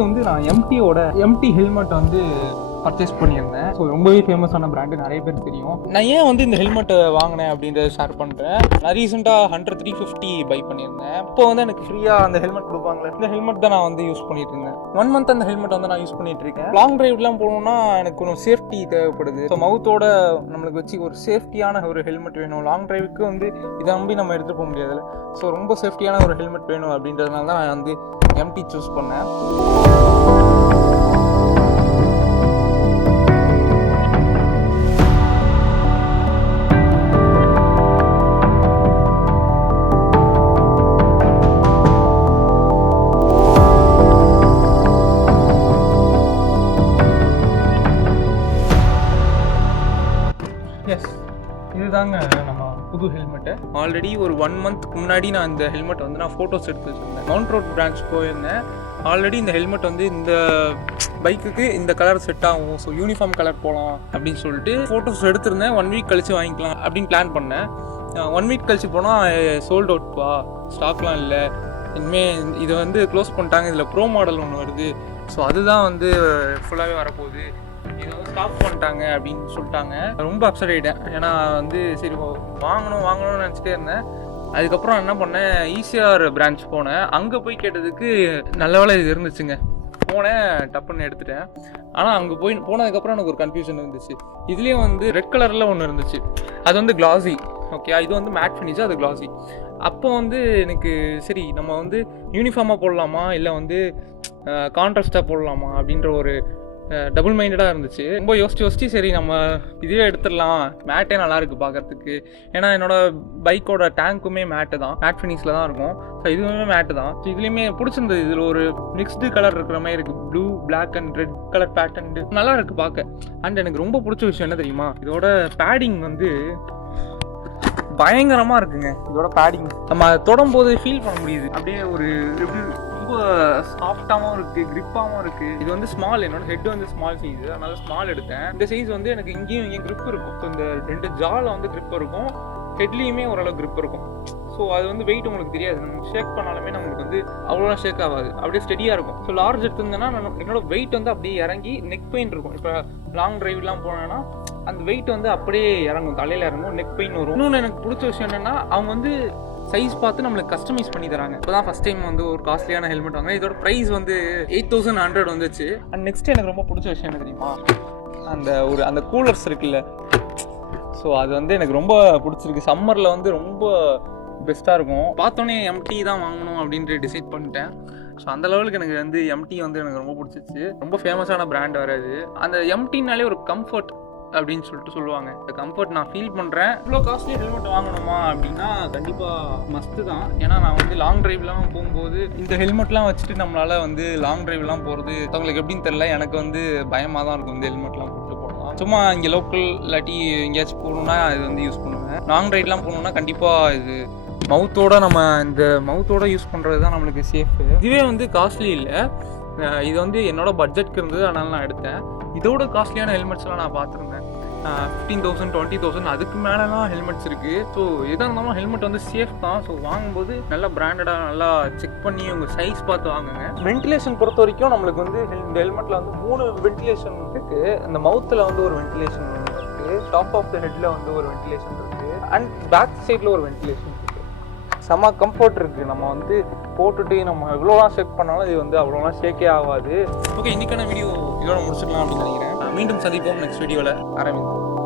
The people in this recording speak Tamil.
பைக் வந்து நான் எம்டி ஹெல்மெட் வந்து பர்ச்சேஸ் பண்ணியிருந்தேன். ஸோ ரொம்பவே ஃபேமஸான பிராண்டு, நிறைய பேர் தெரியும். நான் ஏன் வந்து இந்த ஹெல்மெட்டை வாங்கினேன் அப்படின்றத ஷேர் பண்ணுறேன். நான் ரீசெண்டாக 350 பை பண்ணியிருந்தேன். இப்போ வந்து எனக்கு ஃப்ரீயாக அந்த ஹெல்மெட் கொடுப்பாங்களே, இந்த ஹெல்மெட் தான் நான் வந்து யூஸ் பண்ணிட்டு இருந்தேன். 1 மந்த் அந்த ஹெல்மெட் வந்து நான் யூஸ் பண்ணிட்டு இருக்கேன். லாங் டிரைவ்லாம் போகணும்னா எனக்கு கொஞ்சம் சேஃப்டி தேவைப்படுது. ஸோ மவுத்தோட நம்மளுக்கு வச்சு ஒரு சேஃப்டியான ஒரு ஹெல்மெட் வேணும். லாங் டிரைவுக்கு வந்து இதை நம்பி நம்ம எடுத்துகிட்டு போக முடியாது. ஸோ ரொம்ப சேஃப்டியான ஒரு ஹெல்மெட் வேணும் அப்படின்றதுனால தான் நான் வந்து எம்டி சூஸ் பண்ணேன். இதுதாங்க நம்ம புது ஹெல்மெட்டு. ஆல்ரெடி ஒரு 1 மந்த்க்கு முன்னாடி நான் இந்த ஹெல்மெட் வந்து நான் ஃபோட்டோஸ் எடுத்து வச்சுருந்தேன். மவுண்ட் ரோட் பிரான்ச் போயிருந்தேன். ஆல்ரெடி இந்த ஹெல்மெட் வந்து இந்த பைக்குக்கு இந்த கலர் செட் ஆகும், ஸோ யூனிஃபார்ம் கலர் போகலாம் அப்படின்னு சொல்லிட்டு ஃபோட்டோஸ் எடுத்திருந்தேன். 1 வீக் கழிச்சு வாங்கிக்கலாம் அப்படின்னு பிளான் பண்ணேன். 1 வீக் கழிச்சு போனால் சோல்ட் அவுட்ப்பா, ஸ்டாக்லாம் இல்லை, இனிமேல் இதை வந்து க்ளோஸ் பண்ணிட்டாங்க, இதில் ப்ரோ மாடல் ஒன்று வருது, ஸோ அதுதான் வந்து ஃபுல்லாகவே வரப்போகுது, இதை வந்து ஸ்டாப் பண்ணிட்டாங்க அப்படின்னு சொல்லிட்டாங்க. ரொம்ப அப்செட் ஆகிட்டேன். ஏன்னா வந்து சரி வாங்கணும்னு நினச்சிட்டே இருந்தேன். அதுக்கப்புறம் என்ன பண்ணேன், ஈசிஆர் பிரான்ச் போனேன். அங்கே போய் கேட்டதுக்கு நல்ல வேலை இது இருந்துச்சுங்க. போனேன், டப்புன்னு எடுத்துட்டேன். ஆனால் அங்கே போனதுக்கப்புறம் எனக்கு ஒரு கன்ஃபியூஷன் இருந்துச்சு. இதுலேயும் வந்து ரெட் கலரில் ஒன்று இருந்துச்சு, அது வந்து கிளாஸி. ஓகே, இது வந்து மேட் ஃபினிஷ், அது கிளாஸி. அப்போ வந்து எனக்கு சரி நம்ம வந்து யூனிஃபார்மாக போடலாமா இல்லை வந்து கான்ட்ராஸ்டாக போடலாமா அப்படின்ற ஒரு டபுள் மைண்டடாக இருந்துச்சு. ரொம்ப யோசிச்சு சரி நம்ம இதுவே எடுத்துடலாம், மேட்டே நல்லா இருக்குது பார்க்குறதுக்கு. ஏன்னா என்னோடய பைக்கோட டேங்க்குமே மேட்டு தான், மேட் ஃபினிஷில் தான் இருக்கும். ஸோ இதுவுமே மேட்டு தான். ஸோ இதுலேயுமே பிடிச்சிருந்தது. இதில் ஒரு மிக்ஸ்டு கலர் இருக்கிற மாதிரி இருக்குது, blue, black and red colour pattern நல்லா இருக்குது பார்க்க. அண்ட் எனக்கு ரொம்ப பிடிச்ச விஷயம் என்ன தெரியுமா, இதோட பேடிங் வந்து பயங்கரமாக இருக்குங்க. இதோட பேடிங் நம்ம தொடும்போது ஃபீல் பண்ண முடியுது. அப்படியே ஒரு எப்படி ரொம்ப சாஃப்டாகவும் இருக்குது, கிரிப்பாகவும் இருக்குது. இது வந்து ஸ்மால், என்னோட ஹெட் வந்து ஸ்மால் சைஸு, அதனால ஸ்மால் எடுத்தேன். இந்த சைஸ் வந்து எனக்கு இங்கேயும் கிரிப் இருக்கும். ஸோ இந்த 2 ஜாவில் வந்து கிரிப் இருக்கும், ஹெட்லேயுமே ஓரளவு கிரிப் இருக்கும். ஸோ அது வந்து வெயிட் உங்களுக்கு தெரியாது, நம்ம ஷேக் பண்ணாலுமே நம்மளுக்கு வந்து அவ்வளோ ஷேக் ஆகாது, அப்படியே ஸ்டெடியாக இருக்கும். ஸோ லார்ஜ் எடுத்திருந்தேன்னா என்னோட வெயிட் வந்து அப்படியே இறங்கி நெக் பெயின் இருக்கும். இப்போ லாங் டிரைவ்லாம் போனேன்னா அந்த வெயிட் வந்து அப்படியே இறங்கும், தலையில் இறங்கும், நெக் பெயின் வரும். இன்னொன்று எனக்கு பிடிச்ச விஷயம் என்னென்னா, அவங்க வந்து சைஸ் பார்த்து நம்மளுக்கு கஸ்டமைஸ் பண்ணி தராங்க. இப்போ தான் ஃபஸ்ட் டைம் வந்து ஒரு காஸ்ட்லியான ஹெல்மெட் வாங்க. இதோட ப்ரைஸ் வந்து 8100 வந்துச்சு. அண்ட் நெக்ஸ்ட் எனக்கு ரொம்ப பிடிச்ச விஷயம் என்ன தெரியுமா, அந்த கூலர்ஸ் இருக்குல்ல, ஸோ அது வந்து எனக்கு ரொம்ப பிடிச்சிருக்கு. சம்மரில் வந்து ரொம்ப பெஸ்ட்டாக இருக்கும். பார்த்தோன்னே எம்டி தான் வாங்கணும் அப்படின்ட்டு டிசைட் பண்ணிட்டேன். ஸோ அந்த லெவலுக்கு எனக்கு வந்து எம்டி வந்து எனக்கு ரொம்ப பிடிச்சிச்சு. ரொம்ப ஃபேமஸான பிராண்ட் வராது. அந்த எம்டினாலே ஒரு கம்ஃபர்ட் அப்படின்னு சொல்லுவாங்க. இந்த கம்ஃபர்ட் நான் ஃபீல் பண்ணுறேன். இவ்வளோ காஸ்ட்லி ஹெல்மெட் வாங்கணுமா அப்படின்னா கண்டிப்பாக மஸ்ட்டு தான். ஏன்னா நான் வந்து லாங் டிரைவ்லாம் போகும்போது இந்த ஹெல்மெட்லாம் வச்சுட்டு நம்மளால் வந்து லாங் டிரைவ்லாம் போகிறது அவங்களுக்கு எப்படின்னு தெரியல, எனக்கு வந்து பயமாக தான் இருக்கும். இந்த ஹெல்மெட்லாம் போட்டு போடலாம், சும்மா இங்கே லோக்கல் இல்லாட்டி எங்கேயாச்சும் போகணுன்னா இது வந்து யூஸ் பண்ணுவேன். லாங் ரைட்லாம் போகணுன்னா கண்டிப்பாக இது மவுத்தோட யூஸ் பண்ணுறது தான் நம்மளுக்கு சேஃபு. இதுவே வந்து காஸ்ட்லி இல்லை, இது வந்து என்னோட பட்ஜெட்க்கு இருந்தது, அதனால நான் எடுத்தேன். இதோட காஸ்ட்லியான ஹெல்மெட்ஸ்லாம் நான் பார்த்துருந்தேன். 15,000 20,000 அதுக்கு மேலெலாம் ஹெல்மெட்ஸ் இருக்குது. ஸோ எதாக இருந்தாலும் ஹெல்மெட் வந்து சேஃப் தான். ஸோ வாங்கும்போது நல்லா பிராண்டடாக நல்லா செக் பண்ணி உங்கள் சைஸ் பார்த்து வாங்குங்க. வென்டிலேஷன் பொறுத்த வரைக்கும் நம்மளுக்கு வந்து இந்த ஹெல்மெட்டில் வந்து 3 வென்டிலேஷன் இருக்குது. இந்த மவுத்தில் வந்து ஒரு வென்டிலேஷன் இருக்குது, டாப் ஆஃப் த ஹெட்டில் வந்து ஒரு வென்டிலேஷன் இருக்குது, அண்ட் பேக் சைடில் ஒரு வென்டிலேஷன் இருக்குது. செம்ம கம்ஃபர்ட் இருக்குது. நம்ம வந்து போட்டுட்டு நம்ம எவ்வளோலாம் ஷேக் பண்ணாலும் இது வந்து அவ்வளோலாம் ஷேக்கே ஆகாது. ஓகே, இன்றைக்கான வீடியோ இதோட முடிச்சுக்கலாம் அப்படின்னு நினைக்கிறேன். மீண்டும் சந்திப்போம் நெக்ஸ்ட் வீடியோவில். ஆரம்பிப்போம்.